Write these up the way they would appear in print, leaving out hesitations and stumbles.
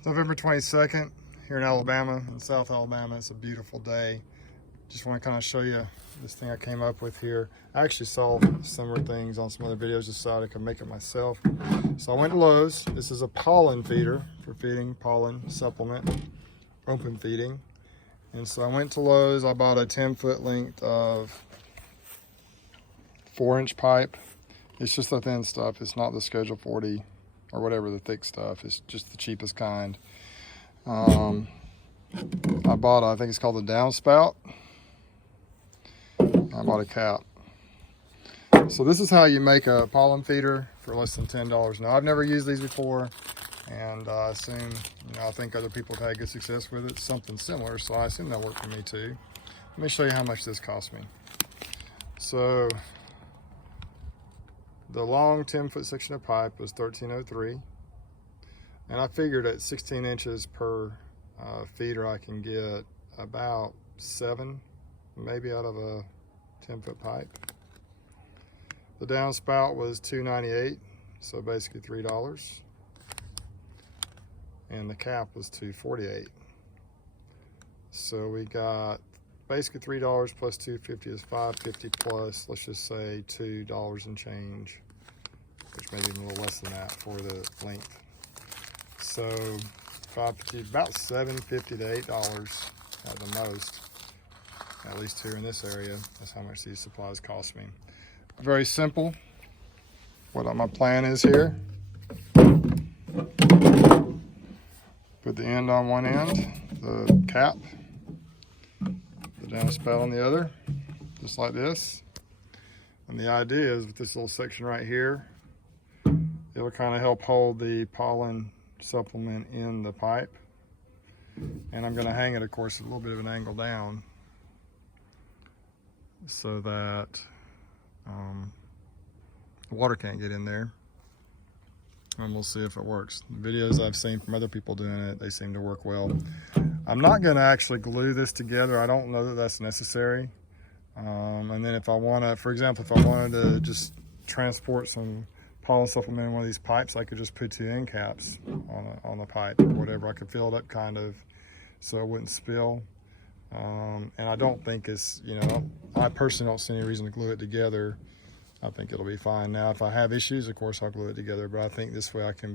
It's November 22nd here in Alabama, in South Alabama. It's a beautiful day. Just want to kind of show you this thing I came up with here. I actually saw similar things on some other videos, decided I could make it myself. So I went to Lowe's. This is a pollen feeder for feeding pollen supplement, open feeding. And so I went to Lowe's. I bought a 10-foot length of 4-inch pipe. It's just the thin stuff. It's not the Schedule 40 or whatever the thick stuff. It's just the cheapest kind. I bought, I think it's called the downspout. I bought a cap. So this is how you make a pollen feeder for less than $10. Now I've never used these before, and I assume, I think other people have had good success with it, something similar, so I assume that'll work for me too. Let me show you how much this cost me. So the long 10-foot section of pipe was $13.03, and I figured at 16 inches per feeder I can get about 7 maybe out of a 10-foot pipe. The downspout was $2.98, so basically $3, and the cap was $2.48. So we got basically $3 plus $2.50 is $5.50 plus, let's just say $2 and change, which may be a little less than that for the length. So $5.50, about $7.50 to $8 at the most, at least here in this area. That's how much these supplies cost me. Very simple. What my plan is here: put the end on one end, the cap, the downspout on the other, just like this. And the idea is with this little section right here, it'll kind of help hold the pollen supplement in the pipe. And I'm going to hang it, of course, at a little bit of an angle down so that the water can't get in there. And we'll see if it works. The videos I've seen from other people doing it, they seem to work well. I'm not going to actually glue this together. I don't know that that's necessary. And then if I want to, for example, if I wanted to just transport some pollen supplement in one of these pipes, I could just put 2 end caps on the pipe or whatever. I could fill it up kind of so it wouldn't spill. And I don't think it's, I personally don't see any reason to glue it together. I think it'll be fine. Now, if I have issues, of course, I'll glue it together, but I think this way I can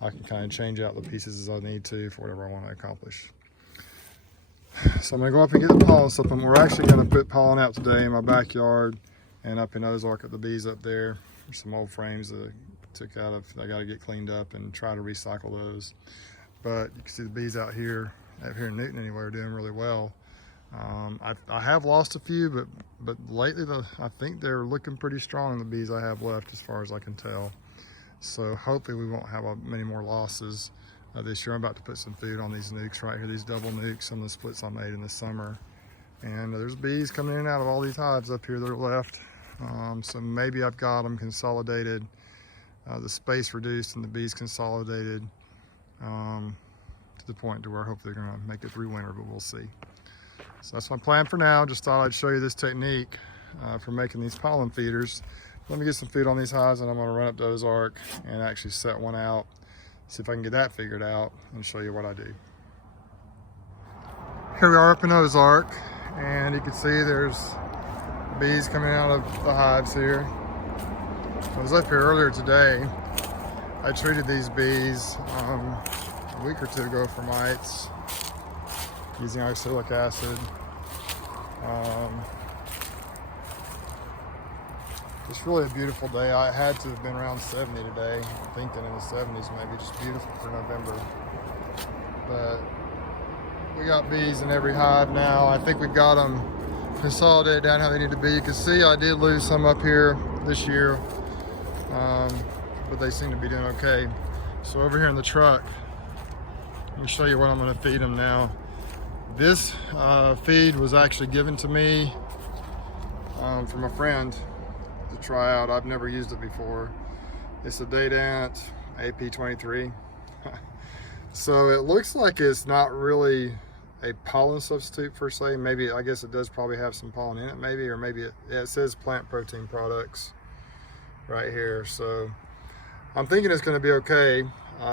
kind of change out the pieces as I need to for whatever I want to accomplish. So I'm gonna go up and get the pollen supplement. We're actually gonna put pollen out today in my backyard and up in Ozark at the bees up there. There's some old frames that I took out of, I gotta get cleaned up and try to recycle those. But you can see the bees out here in Newton anyway are doing really well. I have lost a few, but lately I think they're looking pretty strong, the bees I have left, as far as I can tell. So hopefully we won't have many more losses this year. I'm about to put some food on these nukes right here, these double nukes, some of the splits I made in the summer. And there's bees coming in and out of all these hives up here that are left. So maybe I've got them consolidated, the space reduced and the bees consolidated to the point to where hopefully they're gonna make it through winter, but we'll see. So that's my plan for now. Just thought I'd show you this technique for making these pollen feeders. Let me get some food on these hives and I'm gonna run up to Ozark and actually set one out, see if I can get that figured out and show you what I do. Here we are up in Ozark, and you can see there's bees coming out of the hives here. I was up here earlier today. I treated these bees a week or 2 ago for mites using oxalic acid. It's really a beautiful day. I had to have been around 70 today. I'm thinking in the 70s maybe, just beautiful for November. But we got bees in every hive now. I think we've got them consolidated down how they need to be. You can see I did lose some up here this year, but they seem to be doing okay. So over here in the truck, let me show you what I'm gonna feed them now. This feed was actually given to me from a friend to try out. I've never used it before. It's a Dadant AP23. So it looks like it's not really a pollen substitute per se. Maybe, I guess it does probably have some pollen in it, maybe, or maybe it says plant protein products right here. So I'm thinking it's going to be okay.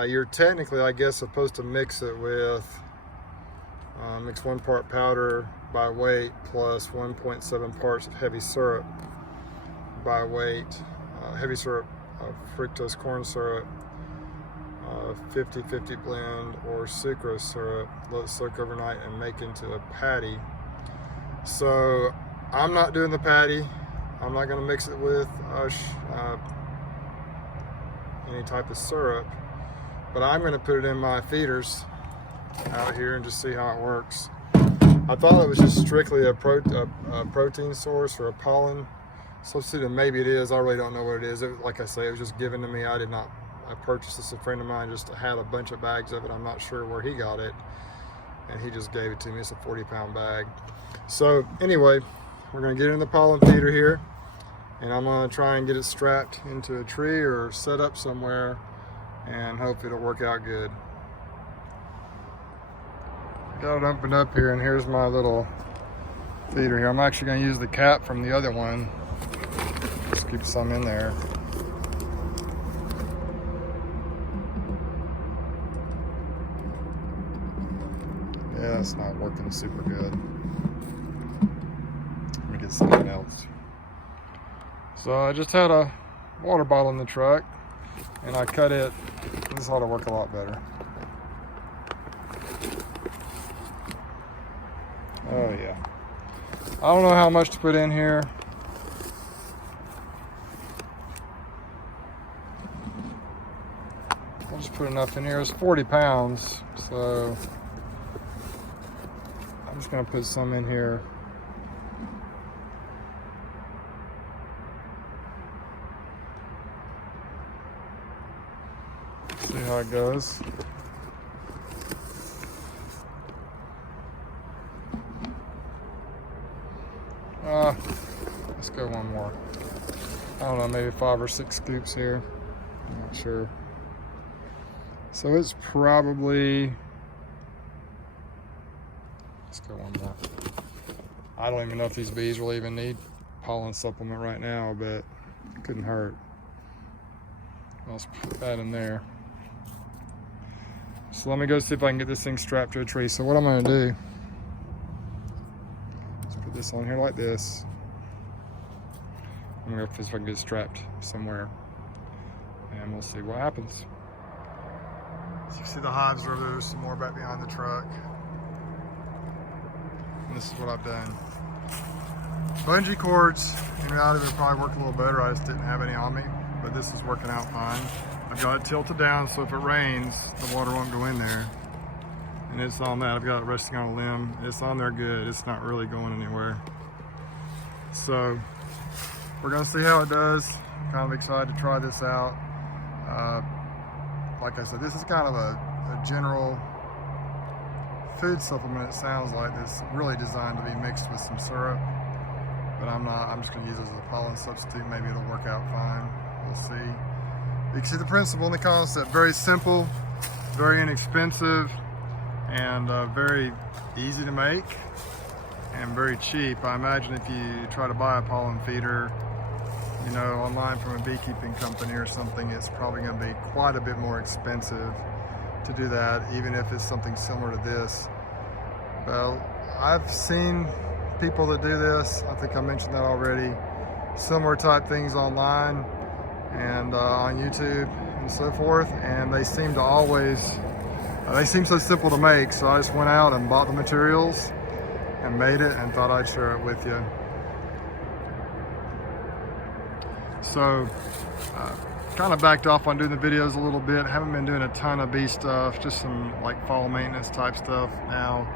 you're technically, I guess, supposed to mix it with, mix 1 part powder by weight plus 1.7 parts of heavy syrup by weight, heavy syrup, fructose corn syrup, 50-50 blend, or sucrose syrup. Let it soak overnight and make into a patty. So I'm not doing the patty. I'm not going to mix it with any type of syrup, but I'm going to put it in my feeders out here and just see how it works. I thought it was just strictly a protein source or a pollen substitute, and maybe it is. I really don't know what it is. Like I say, it was just given to me. I purchased this. A friend of mine just had a bunch of bags of it. I'm not sure where he got it, and he just gave it to me. It's a 40-pound bag. So anyway, we're going to get in the pollen feeder here, and I'm going to try and get it strapped into a tree or set up somewhere and hope it'll work out good. Got it opened up here, and here's my little feeder here. I'm actually going to use the cap from the other one. Just keep some in there. Yeah, it's not working super good. Let me get something else. So I just had a water bottle in the truck, and I cut it. This ought to work a lot better. Oh yeah. I don't know how much to put in here. I'll just put enough in here. It's 40 pounds, so I'm just gonna put some in here. See how it goes. Let's go one more. I don't know, maybe 5 or 6 scoops here. I'm not sure. So it's probably, let's go one more. I don't even know if these bees will even need pollen supplement right now, but it couldn't hurt. Let's put that in there. So let me go see if I can get this thing strapped to a tree. So what I'm gonna do, let's put this on here like this. I'm gonna go see if I can get it strapped somewhere, and we'll see what happens. So you see the hives over there. There's some more back behind the truck. And this is what I've done. Bungee cords, in reality, would probably work a little better. I just didn't have any on me, but this is working out fine. I've got it tilted down, so if it rains, the water won't go in there. And it's on that. I've got it resting on a limb. It's on there good. It's not really going anywhere. So we're gonna see how it does. I'm kind of excited to try this out. Like I said, this is kind of a general food supplement, it sounds like. It's really designed to be mixed with some syrup, but I'm just gonna use it as a pollen substitute. Maybe it'll work out fine. We'll see. You can see the principle and the concept. Very simple, very inexpensive, and very easy to make, and very cheap. I imagine if you try to buy a pollen feeder, you know, online from a beekeeping company or something, it's probably going to be quite a bit more expensive to do that, even if it's something similar to this. Well, I've seen people that do this. I think I mentioned that already. Similar type things online and on YouTube and so forth, and they seem to always, they seem so simple to make. So I just went out and bought the materials and made it, and thought I'd share it with you. So kind of backed off on doing the videos a little bit. Haven't been doing a ton of bee stuff, just some like fall maintenance type stuff now.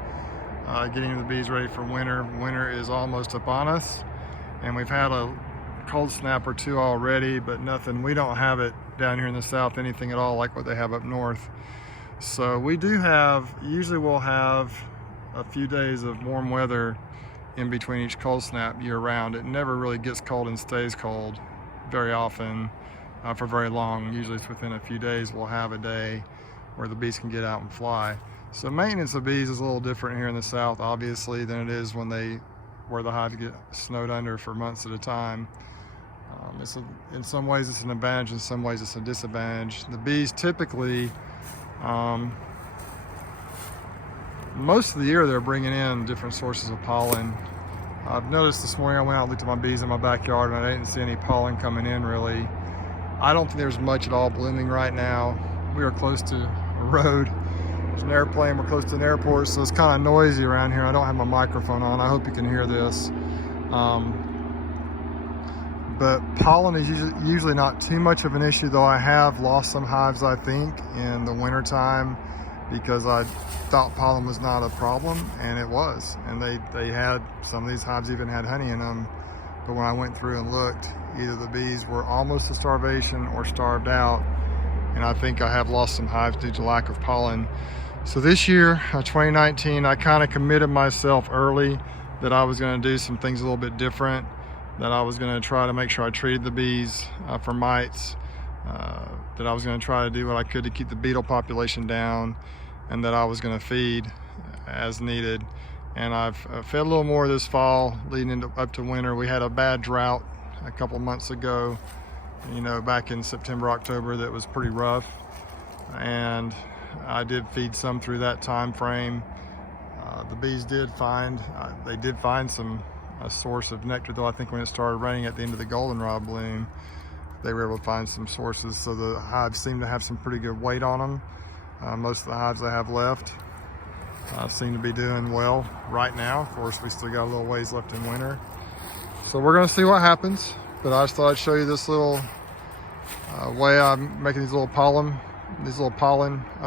Getting the bees ready for winter. Winter is almost upon us, and we've had a cold snap or two already, but nothing, we don't have it down here in the south, anything at all like what they have up north. So we do have, usually we'll have a few days of warm weather in between each cold snap year round. It never really gets cold and stays cold very often for very long. Usually it's within a few days we'll have a day where the bees can get out and fly. So maintenance of bees is a little different here in the south, obviously, than it is when where the hives get snowed under for months at a time. In some ways it's an advantage, in some ways it's a disadvantage. The bees typically, most of the year they're bringing in different sources of pollen. I've noticed this morning I went out and looked at my bees in my backyard and I didn't see any pollen coming in really. I don't think there's much at all blooming right now. We are close to a road. There's an airplane, we're close to an airport, so it's kind of noisy around here. I don't have my microphone on. I hope you can hear this. But pollen is usually not too much of an issue, though I have lost some hives, I think, in the wintertime because I thought pollen was not a problem, and it was. And they had, some of these hives even had honey in them. But when I went through and looked, either the bees were almost to starvation or starved out. And I think I have lost some hives due to lack of pollen. So this year, 2019, I kind of committed myself early that I was going to do some things a little bit different, that I was going to try to make sure I treated the bees for mites, that I was going to try to do what I could to keep the beetle population down, and that I was going to feed as needed. And I've fed a little more this fall leading up to winter. We had a bad drought a couple months ago, you know, back in September, October, that was pretty rough. And I did feed some through that time frame. The bees did find, a source of nectar, though I think when it started raining at the end of the goldenrod bloom, they were able to find some sources. So the hives seem to have some pretty good weight on them. Most of the hives I have left seem to be doing well right now. Of course, we still got a little ways left in winter. So we're gonna see what happens, but I just thought I'd show you this little way I'm making these little pollen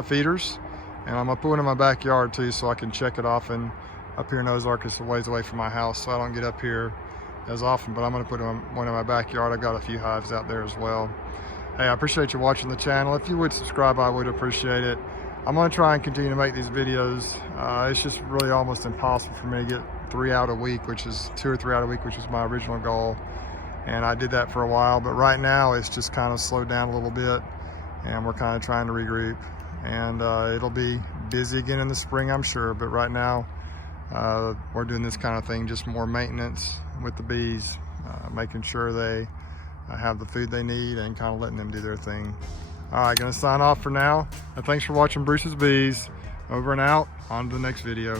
feeders. And I'm gonna put one in my backyard too, so I can check it often. Up here in Ozark, it's a ways away from my house, so I don't get up here as often, but I'm gonna put one in my backyard. I've got a few hives out there as well. Hey, I appreciate you watching the channel. If you would subscribe, I would appreciate it. I'm gonna try and continue to make these videos. It's just really almost impossible for me to get 3 out a week, which is 2 or 3 out a week, which was my original goal. And I did that for a while, but right now it's just kind of slowed down a little bit, and we're kind of trying to regroup. And it'll be busy again in the spring, I'm sure, but right now we're doing this kind of thing, just more maintenance with the bees, making sure they have the food they need and kind of letting them do their thing. All right, gonna sign off for now. And thanks for watching Bruce's Bees. Over and out, on to the next video.